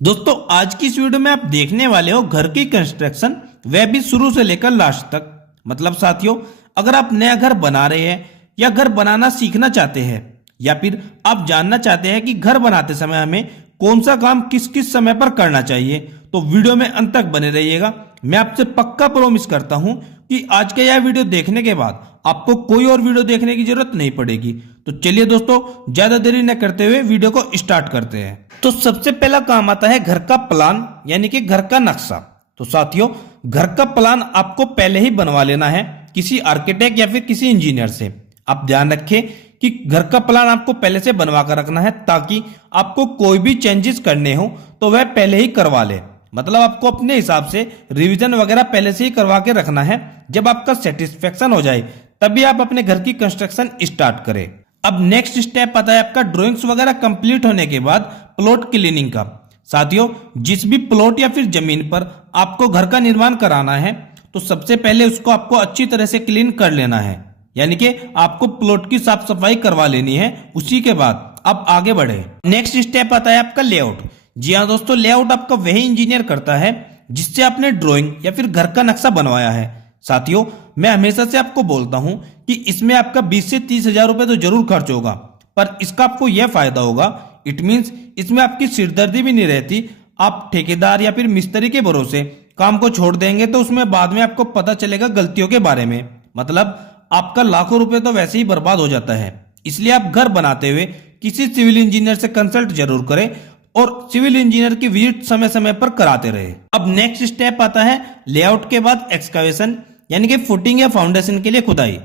दोस्तों आज की इस वीडियो में आप देखने वाले हो घर की कंस्ट्रक्शन, वह भी शुरू से लेकर लास्ट तक। मतलब साथियों, अगर आप नया घर बना रहे हैं या घर बनाना सीखना चाहते हैं या फिर आप जानना चाहते हैं कि घर बनाते समय हमें कौन सा काम किस किस समय पर करना चाहिए, तो वीडियो में अंत तक बने रहिएगा। मैं आपसे पक्का प्रॉमिस करता हूं कि आज का यह वीडियो देखने के बाद आपको कोई और वीडियो देखने की जरूरत नहीं पड़ेगी। तो चलिए दोस्तों, ज्यादा देरी न करते हुए वीडियो को स्टार्ट करते हैं। तो सबसे पहला काम आता है घर का प्लान, यानी कि घर का नक्शा। तो साथियों, घर का प्लान आपको पहले ही बनवा लेना है किसी आर्किटेक्ट या फिर किसी इंजीनियर से। आप ध्यान रखें कि घर का प्लान आपको पहले से बनवा कर रखना है, ताकि आपको कोई भी चेंजेस करने हो तो वह पहले ही करवा ले। मतलब आपको अपने हिसाब से रिवीजन वगैरह पहले से ही करवा के रखना है। जब आपका सेटिस्फेक्शन हो जाए तभी आप अपने घर की कंस्ट्रक्शन स्टार्ट करें। अब नेक्स्ट स्टेप आता है आपका ड्राइंग्स वगैरह कंप्लीट होने के बाद प्लॉट क्लीनिंग का। साथियों, जिस भी प्लॉट या फिर जमीन पर आपको घर का निर्माण कराना है, तो सबसे पहले उसको आपको अच्छी तरह से क्लीन कर लेना है, यानी कि आपको प्लॉट की साफ सफाई करवा लेनी है। उसी के बाद आप आगे बढ़े। नेक्स्ट स्टेप आता है आपका लेआउट। जी हाँ दोस्तों, लेआउट आपका वही इंजीनियर करता है जिससे आपने ड्राइंग या फिर घर का नक्शा बनवाया है। साथियों, मैं हमेशा से आपको बोलता हूं कि इसमें आपका 20 से 30 हजार रुपए तो जरूर खर्च होगा, पर इसका आपको यह फायदा होगा, इट मींस इसमें आपकी सिरदर्दी भी नहीं रहती। आप ठेकेदार या फिर मिस्त्री के भरोसे काम को छोड़ देंगे तो उसमें बाद में आपको पता चलेगा गलतियों के बारे में। मतलब आपका लाखों रुपए तो वैसे ही बर्बाद हो जाता है। इसलिए आप घर बनाते हुए किसी सिविल इंजीनियर से कंसल्ट जरूर करें और सिविल इंजीनियर की विजिट समय समय पर कराते रहे। अब नेक्स्ट स्टेप आता है लेआउट के बाद एक्सकावेशन, यानी कि फुटिंग या फाउंडेशन के लिए खुदाई।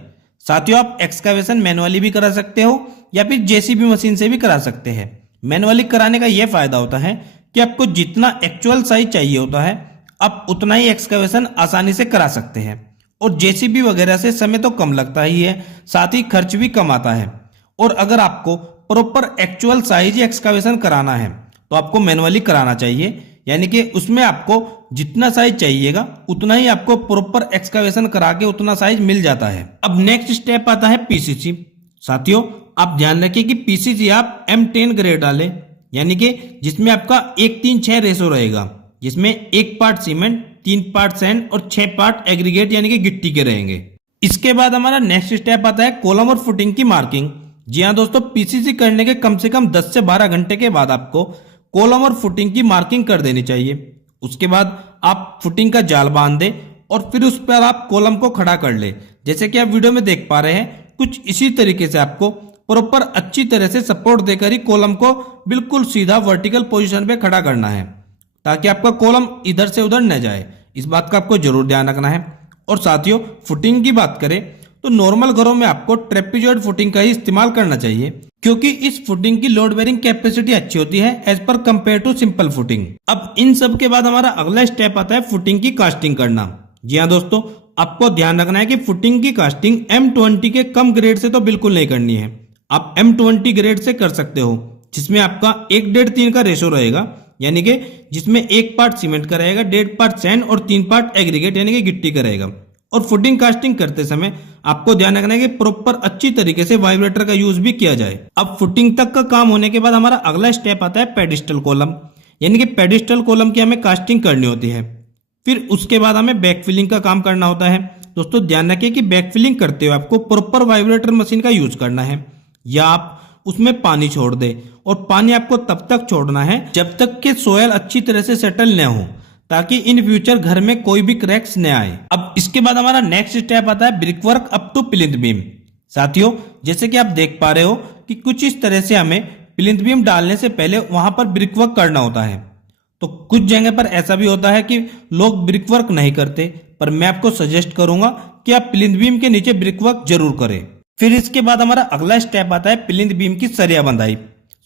साथियों, आप एक्सकावेशन मैनुअली भी करा सकते हो या फिर जेसीबी मशीन से भी करा सकते हैं। मैनुअली कराने का यह फायदा होता है कि आपको जितना एक्चुअल साइज चाहिए होता है, आप उतना ही एक्सकावेशन आसानी से करा सकते हैं। और जेसीबी वगैरह से समय तो कम लगता ही है, साथ ही खर्च भी कम आता है। और अगर आपको प्रॉपर एक्चुअल साइज एक्सकावेशन कराना है तो आपको मैनुअली कराना चाहिए, यानी कि उसमें आपको जितना साइज चाहिएगा उतना ही आपको प्रॉपर एक्सकावेशन करा के उतना साइज मिल जाता है। अब नेक्स्ट स्टेप आता है पीसीसी। साथियों, आप ध्यान रखिए कि पीसीसी आप M10 ग्रेड डालें, यानी कि जिसमें आपका 1:3:6 रेशो रहेगा, जिसमें 1 पार्ट सीमेंट, 3 पार्ट सैंड और 6 पार्ट एग्रीगेट यानी कि गिट्टी के रहेंगे। इसके बाद हमारा नेक्स्ट स्टेप आता है कॉलम और फुटिंग की मार्किंग। जी हाँ दोस्तों, पीसीसी करने के कम से कम 10 से 12 घंटे के बाद आपको कॉलम और फुटिंग की मार्किंग कर देनी चाहिए। उसके बाद आप फुटिंग का जाल बांध दें और फिर उस पर आप कॉलम को खड़ा कर ले। जैसे कि आप वीडियो में देख पा रहे हैं, कुछ इसी तरीके से आपको प्रॉपर अच्छी तरह से सपोर्ट देकर ही कॉलम को बिल्कुल सीधा वर्टिकल पोजीशन पे खड़ा करना है, ताकि आपका कॉलम इधर से उधर न जाए। इस बात का आपको जरूर ध्यान रखना है। और साथियों, फुटिंग की बात करें तो नॉर्मल घरों में आपको ट्रेपेजॉइड फुटिंग का ही इस्तेमाल करना चाहिए, क्योंकि इस फुटिंग की लोड बेरिंग कैपेसिटी अच्छी होती है as per compare to simple footing. अब इन सब के बाद हमारा अगला स्टेप आता है फुटिंग की कास्टिंग करना। जी हाँ दोस्तों, आपको ध्यान रखना है कि फुटिंग की कास्टिंग M20 के कम ग्रेड से तो बिल्कुल नहीं करनी है। आप M20 ग्रेड से कर सकते हो, जिसमें आपका 1:3 का रेशो रहेगा, यानी कि जिसमें 1 पार्ट सीमेंट का रहेगा, 1.5 पार्ट सैंड और 3 पार्ट एग्रीगेट यानी कि गिट्टी का रहेगा। और फुटिंग कास्टिंग करते समय आपको ध्यान रखना है कि प्रॉपर अच्छी तरीके से वाइब्रेटर का यूज भी किया जाए। अब फुटिंग तक का काम होने के बाद हमारा अगला स्टेप आता है पेडिस्टल कॉलम, यानी कि पेडिस्टल कॉलम की हमें कास्टिंग करनी होती है। फिर उसके बाद हमें बैक फिलिंग का काम करना होता है। दोस्तों ध्यान रखिए कि बैक फिलिंग करते हुए आपको प्रॉपर वाइब्रेटर मशीन का यूज करना है, या आप उसमें पानी छोड़ दे। और पानी आपको तब तक छोड़ना है जब तक कि सोयल अच्छी तरह से सेटल न हो, ताकि इन फ्यूचर घर में कोई भी क्रैक्स न आए। अब इसके बाद हमारा नेक्स्ट स्टेप आता है brick work up to plinth beam. साथियों, जैसे कि आप देख पा रहे हो कि कुछ इस तरह से हमें प्लिंथ बीम डालने से पहले वहां पर ब्रिक वर्क करना होता है। तो कुछ जगह पर ऐसा भी होता है कि लोग ब्रिक वर्क नहीं करते, पर मैं आपको सजेस्ट करूंगा कि आप प्लिंथ बीम के नीचे ब्रिक वर्क जरूर करें। फिर इसके बाद हमारा अगला स्टेप आता है प्लिंथ बीम की सरिया बंधाई।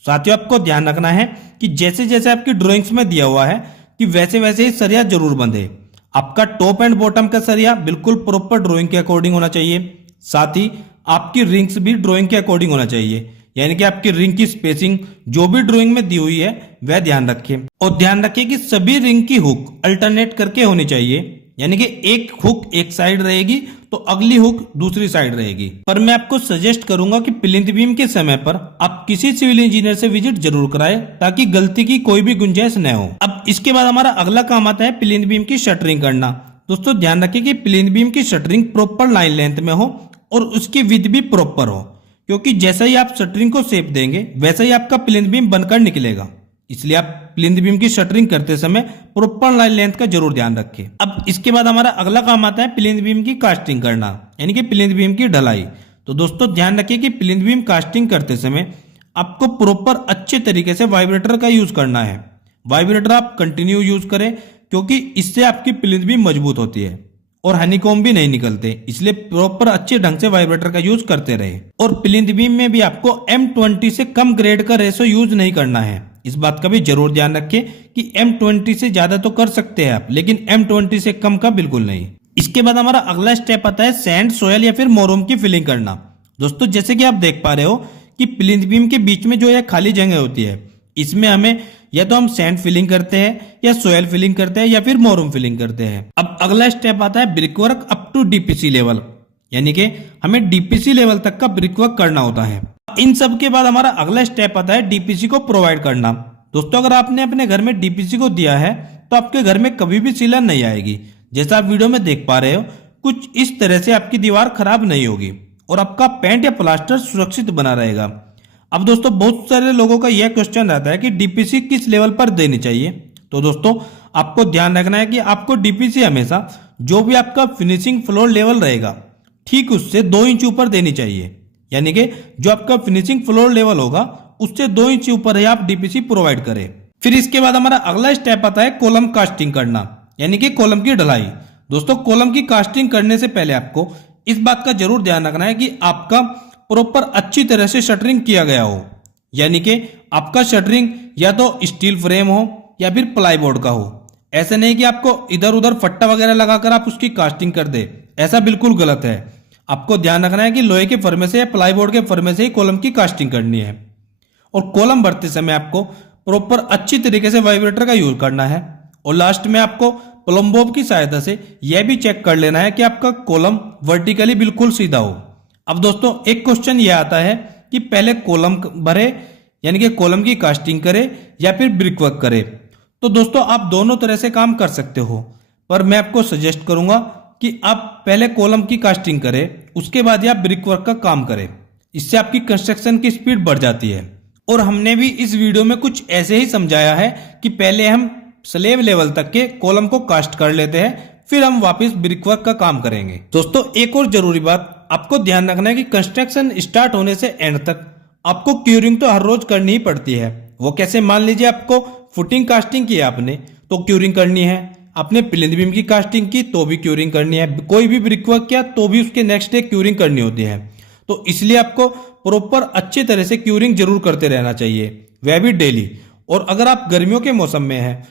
साथियों, आपको ध्यान रखना है कि जैसे जैसे आपकी ड्राइंग्स में दिया हुआ है कि वैसे वैसे ही सरिया जरूर बंधे। आपका टॉप एंड बॉटम का सरिया बिल्कुल प्रॉपर ड्राइंग के अकॉर्डिंग होना चाहिए। साथ ही आपकी रिंग्स भी ड्राइंग के अकॉर्डिंग होना चाहिए, यानी कि आपकी रिंग की स्पेसिंग जो भी ड्राइंग में दी हुई है वह ध्यान रखिए। और ध्यान रखिए कि सभी रिंग की हुक अल्टरनेट करके होनी चाहिए, यानी कि एक हुक एक साइड रहेगी तो अगली हुक दूसरी साइड रहेगी। पर मैं आपको सजेस्ट करूंगा कि प्लिंथ बीम के समय पर आप किसी सिविल इंजीनियर से विजिट जरूर कराएं ताकि गलती की कोई भी गुंजाइश न हो। अब इसके बाद हमारा अगला काम आता है प्लिंथ बीम की शटरिंग करना। दोस्तों ध्यान रखिए कि प्लिंथ बीम की शटरिंग प्रॉपर लाइन लेंथ में हो और उसकी विड्थ भी प्रॉपर हो, क्योंकि जैसा ही आप शटरिंग को शेप देंगे वैसा ही आपका प्लिंथ बीम बनकर निकलेगा। इसलिए आप प्लिंथ बीम की शटरिंग करते समय प्रॉपर लाइन लेंथ का जरूर ध्यान रखें। अब इसके बाद हमारा अगला काम आता है प्लिंथ बीम की कास्टिंग करना, यानी कि प्लिंथ बीम की ढलाई। तो दोस्तों ध्यान रखिए कि प्लिंथ बीम कास्टिंग करते समय आपको प्रॉपर अच्छे तरीके से वाइब्रेटर का यूज करना है। वाइब्रेटर आप कंटिन्यू यूज करें, क्योंकि इससे आपकी प्लिंथ बीम मजबूत होती है और हनीकॉम्ब भी नहीं निकलते। इसलिए प्रॉपर अच्छे ढंग से वाइब्रेटर का यूज करते रहे। और प्लिंथ बीम में भी आपको M20 से कम ग्रेड का रेशो यूज नहीं करना है। इस बात का भी जरूर ध्यान रखें कि M20 से ज्यादा तो कर सकते हैं आप, लेकिन M20 से कम का बिल्कुल नहीं। इसके बाद हमारा अगला स्टेप आता है सैंड, सोयल या फिर मोरम की फिलिंग करना। दोस्तों जैसे कि आप देख पा रहे हो कि प्लिंथ बीम के बीच में जो यह खाली जगह होती है, इसमें हमें या तो हम सैंड फिलिंग करते हैं या सोयल फिलिंग करते हैं या फिर मोरम फिलिंग करते हैं। अब अगला स्टेप आता है brickwork up to DPC level, यानी कि हमें DPC लेवल तक का ब्रिकवर्क करना होता है। इन सब के बाद हमारा अगला स्टेप आता है DPC को प्रोवाइड करना। दोस्तों अगर आपने अपने घर में DPC को दिया है तो आपके घर में कभी भी सीलन नहीं आएगी। जैसा आप वीडियो में देख पा रहे हो, कुछ इस तरह से आपकी दीवार खराब नहीं होगी और आपका पेंट या प्लास्टर सुरक्षित बना रहेगा। अब दोस्तों बहुत सारे लोगों का यह क्वेश्चन रहता है कि DPC किस लेवल पर देनी चाहिए। तो दोस्तों आपको ध्यान रखना है कि आपको DPC हमेशा जो भी आपका फिनिशिंग फ्लोर लेवल रहेगा ठीक उससे 2 इंच ऊपर देनी चाहिए, यानी कि जो आपका फिनिशिंग फ्लोर लेवल होगा उससे 2 इंच ऊपर ही आप DPC प्रोवाइड करें। फिर इसके बाद हमारा अगला स्टेप आता है कॉलम कास्टिंग करना, यानी कि कॉलम की ढलाई। दोस्तों कॉलम की कास्टिंग करने से पहले आपको इस बात का जरूर ध्यान रखना है कि आपका प्रॉपर अच्छी तरह से शटरिंग किया गया हो, यानी कि आपका शटरिंग या तो स्टील फ्रेम हो या फिर प्लाईबोर्ड का हो। ऐसा नहीं कि आपको इधर उधर फट्टा वगैरह लगाकर आप उसकी कास्टिंग कर दे, ऐसा बिल्कुल गलत है। आपको ध्यान रखना है कि लोहे के फर्मे से या प्लाईबोर्ड के फर्मे से ही कॉलम की कास्टिंग करनी है। और कॉलम भरते समय आपको प्रॉपर अच्छी तरीके से वाइब्रेटर का यूज करना है। और लास्ट में आपको प्लम्बोब की सहायता से यह भी चेक कर लेना है कि आपका कॉलम वर्टिकली बिल्कुल सीधा हो। अब दोस्तों एक क्वेश्चन यह आता है कि पहले कॉलम भरे, यानी कि कॉलम की कास्टिंग करे या फिर ब्रिकवर्क करे। तो दोस्तों आप दोनों तरह से काम कर सकते हो, पर मैं आपको सजेस्ट करूंगा कि आप पहले कॉलम की कास्टिंग करें, उसके बाद ही आप ब्रिकवर्क का काम करें। इससे आपकी कंस्ट्रक्शन की स्पीड बढ़ जाती है। और हमने भी इस वीडियो में कुछ ऐसे ही समझाया है कि पहले हम स्लेब लेवल तक के कॉलम को कास्ट कर लेते हैं, फिर हम वापस ब्रिकवर्क का काम करेंगे। दोस्तों एक और जरूरी बात आपको ध्यान रखना है कि कंस्ट्रक्शन स्टार्ट होने से एंड तक आपको क्यूरिंग तो हर रोज करनी ही पड़ती है। वो कैसे, मान लीजिए आपको फुटिंग कास्टिंग की आपने तो क्यूरिंग करनी है, आपने प्लिंथ बीम की कास्टिंग की तो भी क्यूरिंग करनी है, कोई भी ब्रिकवर्क किया तो भी उसके नेक्स्ट डे क्यूरिंग करनी होती है। तो इसलिए आपको प्रॉपर अच्छे तरह से क्यूरिंग जरूर करते रहना चाहिए, वह भी डेली। और अगर आप गर्मियों के मौसम में हैं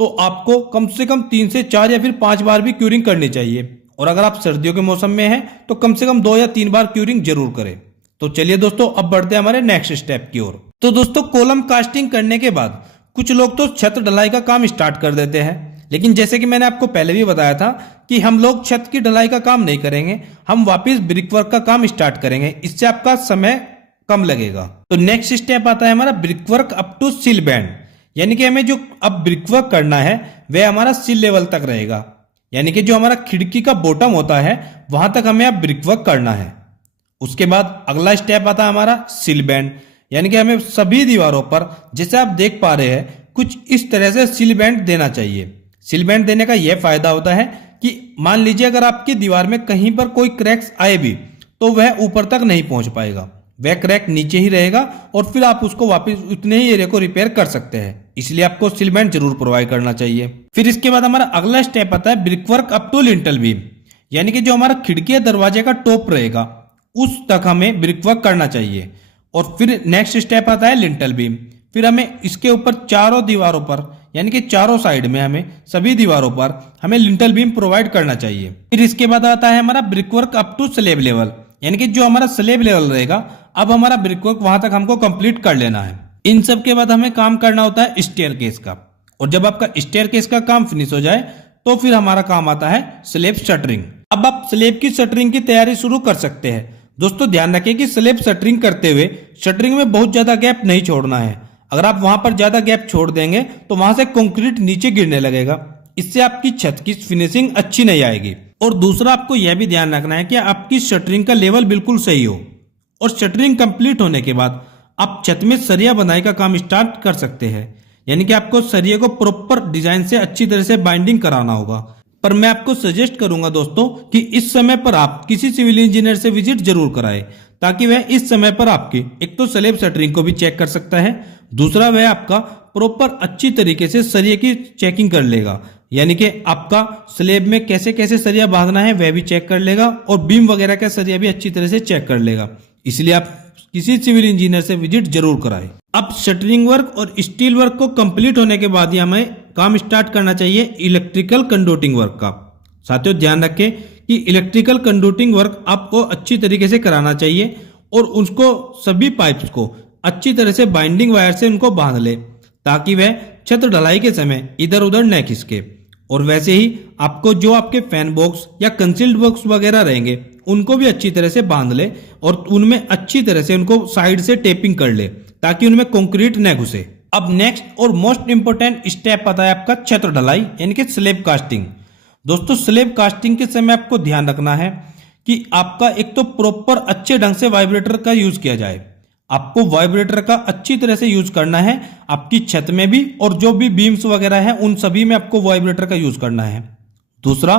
तो आपको कम से कम 3 से 4 या फिर 5 बार भी क्यूरिंग करनी चाहिए। और अगर आप सर्दियों के मौसम में हैं तो कम से कम 2 या 3 बार क्यूरिंग जरूर करें। तो चलिए दोस्तों अब बढ़ते हैं हमारे नेक्स्ट स्टेप की ओर। तो दोस्तों कॉलम कास्टिंग करने के बाद कुछ लोग तो छत ढलाई का काम स्टार्ट कर देते हैं, लेकिन जैसे कि मैंने आपको पहले भी बताया था कि हम लोग छत की ढलाई का काम नहीं करेंगे, हम वापस ब्रिकवर्क का काम स्टार्ट करेंगे। इससे आपका समय कम लगेगा। तो नेक्स्ट स्टेप आता है हमारा ब्रिकवर्क अप टू सिल बैंड, यानी कि हमें जो अब ब्रिकवर्क करना है वह हमारा सिल लेवल तक रहेगा, यानी कि जो हमारा खिड़की का बॉटम होता है वहां तक हमें अब ब्रिकवर्क करना है। उसके बाद अगला स्टेप आता है हमारा सिल बैंड, यानी कि हमें सभी दीवारों पर जैसे आप देख पा रहे हैं कुछ इस तरह से सिल बैंड देना चाहिए। सिल बैंड देने का यह फायदा होता है कि मान लीजिए अगर आपकी दीवार में कहीं पर कोई क्रैक्स आए भी तो वह ऊपर तक नहीं पहुंच पाएगा, वह क्रैक नीचे ही रहेगा और फिर आप उसको वापस उतने ही एरिया को रिपेयर कर सकते हैं। इसलिए आपको सिल बैंड जरूर प्रोवाइड करना चाहिए। फिर इसके बाद हमारा अगला स्टेप आता है brickwork up to lintel beam, यानी कि जो हमारा खिड़की या दरवाजे का टॉप रहेगा उस तक हमें ब्रिकवर्क करना चाहिए। और फिर नेक्स्ट स्टेप आता है लिंटल बीम, फिर हमें इसके ऊपर चारों दीवारों पर यानी कि चारों साइड में हमें सभी दीवारों पर हमें लिंटल बीम प्रोवाइड करना चाहिए। फिर इसके बाद आता है हमारा brickwork up to slab level, यानी कि जो हमारा स्लेब लेवल रहेगा अब हमारा ब्रिकवर्क वहां तक हमको कंप्लीट कर लेना है। इन सब के बाद हमें काम करना होता है स्टेयरकेस का, और जब आपका स्टेयरकेस का काम फिनिश हो जाए तो फिर हमारा काम आता है स्लैब शटरिंग। अब आप स्लैब की शटरिंग की तैयारी शुरू कर सकते हैं। दोस्तों ध्यान रखें कि स्लैब शटरिंग करते हुए शटरिंग में बहुत ज्यादा गैप नहीं छोड़ना है। अगर आप वहां पर ज्यादा गैप छोड़ देंगे तो वहां से कंक्रीट नीचे गिरने लगेगा, इससे आपकी छत की फिनिशिंग अच्छी नहीं आएगी। और दूसरा आपको यह भी ध्यान रखना है कि आपकी शटरिंग का लेवल बिल्कुल सही हो। और शटरिंग कंप्लीट होने के बाद आप छत में सरिया बनाई का काम स्टार्ट कर सकते हैं, यानी कि आपको सरिये को प्रॉपर डिजाइन से अच्छी तरह से बाइंडिंग कराना होगा। पर मैं आपको सजेस्ट करूंगा दोस्तों कि इस समय पर आप किसी सिविल इंजीनियर से विजिट जरूर कराएं, ताकि वह इस समय पर आपकी एक तो स्लैब शटरिंग को भी चेक कर सकता है, दूसरा वह आपका प्रॉपर अच्छी तरीके से सरिये की चेकिंग कर लेगा, यानी कि आपका स्लैब में कैसे कैसे सरिया भागना है वह भी चेक कर लेगा और बीम वगैरह का सरिया भी अच्छी तरह से चेक कर लेगा। इसलिए आप किसी सिविल इंजीनियर से विजिट जरूर कराएं। अब शटरिंग वर्क और स्टील वर्क को कंप्लीट होने के बाद ही हमें काम स्टार्ट करना चाहिए इलेक्ट्रिकल कंडक्टिंग वर्क का। साथियों ध्यान रखें कि इलेक्ट्रिकल कंडक्टिंग वर्क आपको अच्छी तरीके से कराना चाहिए और उसको सभी पाइप्स को अच्छी तरह से बाइंडिंग वायर से उनको बांध ले, ताकि वह छत ढलाई के समय इधर उधर न खिसके। और वैसे ही आपको जो आपके फैन बॉक्स या कंसील्ड बॉक्स वगैरह रहेंगे उनको भी अच्छी तरह से बांध ले और उनमें अच्छी तरह से उनको साइड से टेपिंग कर ले, ताकि उनमें कंक्रीट न घुसे। अब नेक्स्ट और मोस्ट इंपोर्टेंट स्टेप आता है आपका छत ढलाई, यानी कि स्लैब कास्टिंग। दोस्तों स्लैब कास्टिंग के समय आपको ध्यान रखना है कि आपका एक तो प्रॉपर अच्छे ढंग से वाइब्रेटर का यूज किया जाए। आपको वाइब्रेटर का अच्छी तरह से यूज करना है आपकी छत में भी, और जो भी बीम्स वगैरह है उन सभी में आपको वाइब्रेटर का यूज करना है। दूसरा,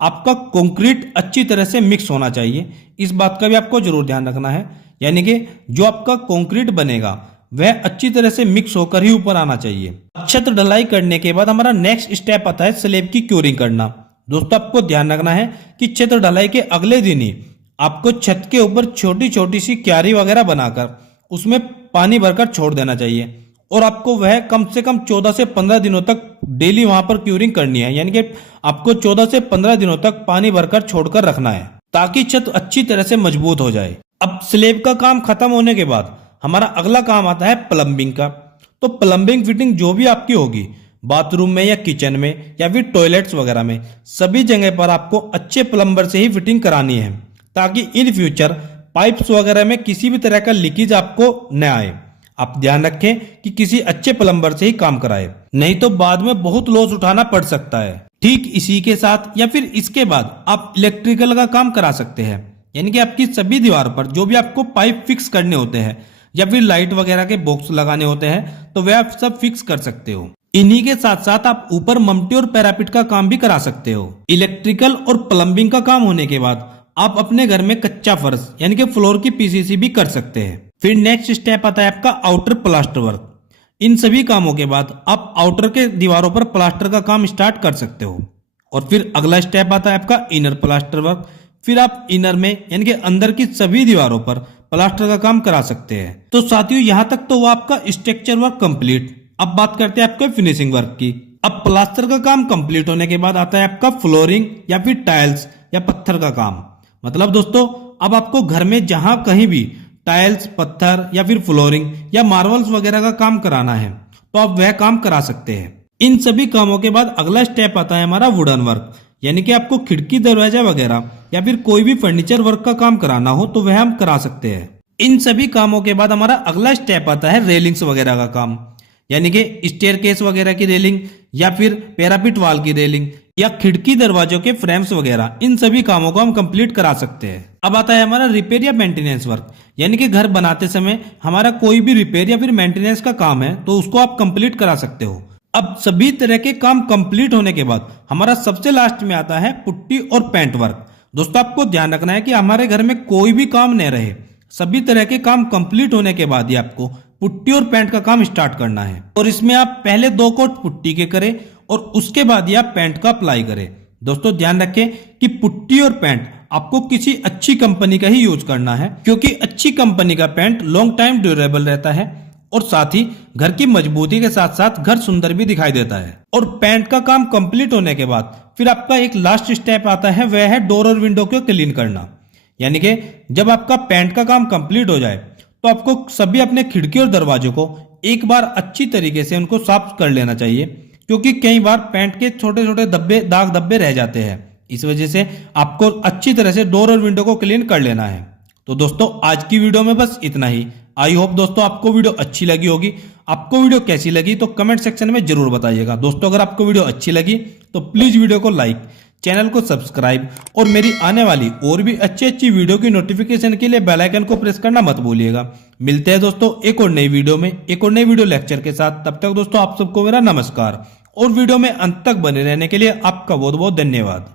आपका कंक्रीट अच्छी तरह से मिक्स होना चाहिए, इस बात का भी आपको जरूर ध्यान रखना है, यानी कि जो आपका कंक्रीट बनेगा वह अच्छी तरह से मिक्स होकर ही ऊपर आना चाहिए। छत ढलाई करने के बाद हमारा नेक्स्ट स्टेप आता है स्लैब की क्यूरिंग करना। दोस्तों आपको ध्यान रखना है कि छत ढलाई के अगले दिन ही आपको छत के ऊपर छोटी छोटी सी क्यारी वगैरह बनाकर उसमें पानी भरकर छोड़ देना चाहिए, और आपको वह कम से कम 14 से 15 दिनों तक डेली वहां पर क्यूरिंग करनी है, यानी कि आपको 14 से 15 दिनों तक पानी भरकर छोड़कर रखना है, ताकि छत अच्छी तरह से मजबूत हो जाए। अब स्लैब का काम खत्म होने के बाद हमारा अगला काम आता है प्लम्बिंग का। तो प्लम्बिंग फिटिंग जो भी आपकी होगी, बाथरूम में या किचन में या फिर टॉयलेट्स वगैरह में, सभी जगह पर आपको अच्छे प्लम्बर से ही फिटिंग करानी है, ताकि इन फ्यूचर पाइप्स वगैरह में किसी भी तरह का लीकेज आपको न आए। आप ध्यान रखें कि किसी अच्छे प्लम्बर से ही काम कराए, नहीं तो बाद में बहुत लॉस उठाना पड़ सकता है। ठीक इसी के साथ या फिर इसके बाद आप इलेक्ट्रिकल का काम करा सकते हैं, यानी कि आपकी सभी दीवार पर जो भी आपको पाइप फिक्स करने होते हैं या फिर लाइट वगैरह के बॉक्स लगाने होते हैं, तो वह आप सब फिक्स कर सकते हो। इन्हीं के साथ साथ आप ऊपर ममटी और पैरापिट का काम भी करा सकते हो। इलेक्ट्रिकल और प्लम्बिंग का काम होने के बाद आप अपने घर में कच्चा फर्श यानी कि फ्लोर की पीसीसी भी कर सकते हैं। फिर नेक्स्ट स्टेप आता है आपका आउटर प्लास्टर वर्क। इन सभी कामों के बाद आप आउटर के दीवारों पर प्लास्टर का काम स्टार्ट कर सकते हो। और फिर अगला स्टेप आता है आपका इनर प्लास्टर वर्क। फिर आप इनर में यानी कि अंदर की सभी दीवारों पर प्लास्टर का काम करा सकते हैं। तो साथियों यहाँ तक तो वो आपका स्ट्रक्चर वर्क कंप्लीट। अब बात करते हैं आपके फिनिशिंग वर्क की। अब प्लास्टर का काम कंप्लीट होने के बाद आता है आपका फ्लोरिंग या फिर टाइल्स या पत्थर का काम। मतलब दोस्तों अब आपको घर में जहां कहीं भी टाइल्स, पत्थर या फिर फ्लोरिंग या मार्बल्स वगैरह का काम कराना है तो आप वह काम करा सकते हैं। इन सभी कामों के बाद अगला स्टेप आता है हमारा वुडन वर्क, यानी कि आपको खिड़की, दरवाजा वगैरह या फिर कोई भी फर्नीचर वर्क का काम कराना हो तो वह हम करा सकते हैं। इन सभी कामों के बाद हमारा अगला स्टेप आता है रेलिंग्स वगैरह का काम, यानी कि स्टेयरकेस वगैरह की रेलिंग या फिर पैरापिट वाल की रेलिंग या खिड़की दरवाजों के फ्रेम्स वगैरह, इन सभी कामों को हम कंप्लीट करा सकते हैं। अब आता है हमारा रिपेयर या मेंटेनेंस वर्क, यानी कि घर बनाते समय हमारा कोई भी रिपेयर या फिर मेंटेनेंस का काम है तो उसको आप कंप्लीट करा सकते हो। अब सभी तरह के काम कंप्लीट होने के बाद हमारा सबसे लास्ट में आता है पुट्टी और पेंट वर्क। दोस्तों आपको ध्यान रखना है कि हमारे घर में कोई भी काम न रहे, सभी तरह के काम कंप्लीट होने के बाद ही आपको पुट्टी और पेंट का काम स्टार्ट करना है। और इसमें आप पहले 2 कोट पुट्टी के करें और उसके बाद ही आप पेंट का अप्लाई करें। दोस्तों ध्यान रखें कि पुट्टी और पेंट आपको किसी अच्छी कंपनी का ही यूज करना है, क्योंकि अच्छी कंपनी का पेंट लॉन्ग टाइम ड्यूरेबल रहता है और साथ ही घर की मजबूती के साथ साथ घर सुंदर भी दिखाई देता है। और पेंट का काम कंप्लीट होने के बाद फिर आपका एक लास्ट स्टेप आता है, वह है डोर और विंडो को क्लीन करना। यानी कि जब आपका पेंट का काम कंप्लीट हो जाए तो आपको सभी अपने खिड़की और दरवाजों को एक बार अच्छी तरीके से उनको साफ कर लेना चाहिए, क्योंकि कई बार पेंट के छोटे छोटे धब्बे दाग धब्बे रह जाते हैं। इस वजह से आपको अच्छी तरह से डोर और विंडो को क्लीन कर लेना है। तो दोस्तों आज की वीडियो में बस इतना ही। आई होप दोस्तों आपको वीडियो अच्छी लगी होगी। आपको वीडियो कैसी लगी तो कमेंट सेक्शन में जरूर बताइएगा। दोस्तों अगर आपको वीडियो अच्छी लगी तो प्लीज वीडियो को लाइक, चैनल को सब्सक्राइब और मेरी आने वाली और भी अच्छी वीडियो की नोटिफिकेशन के लिए बेल आइकन को प्रेस करना मत भूलिएगा। मिलते हैं दोस्तों एक और नई वीडियो में, एक और नई वीडियो लेक्चर के साथ। तब तक दोस्तों आप सबको मेरा नमस्कार और वीडियो में अंत तक बने रहने के लिए आपका बहुत बहुत धन्यवाद।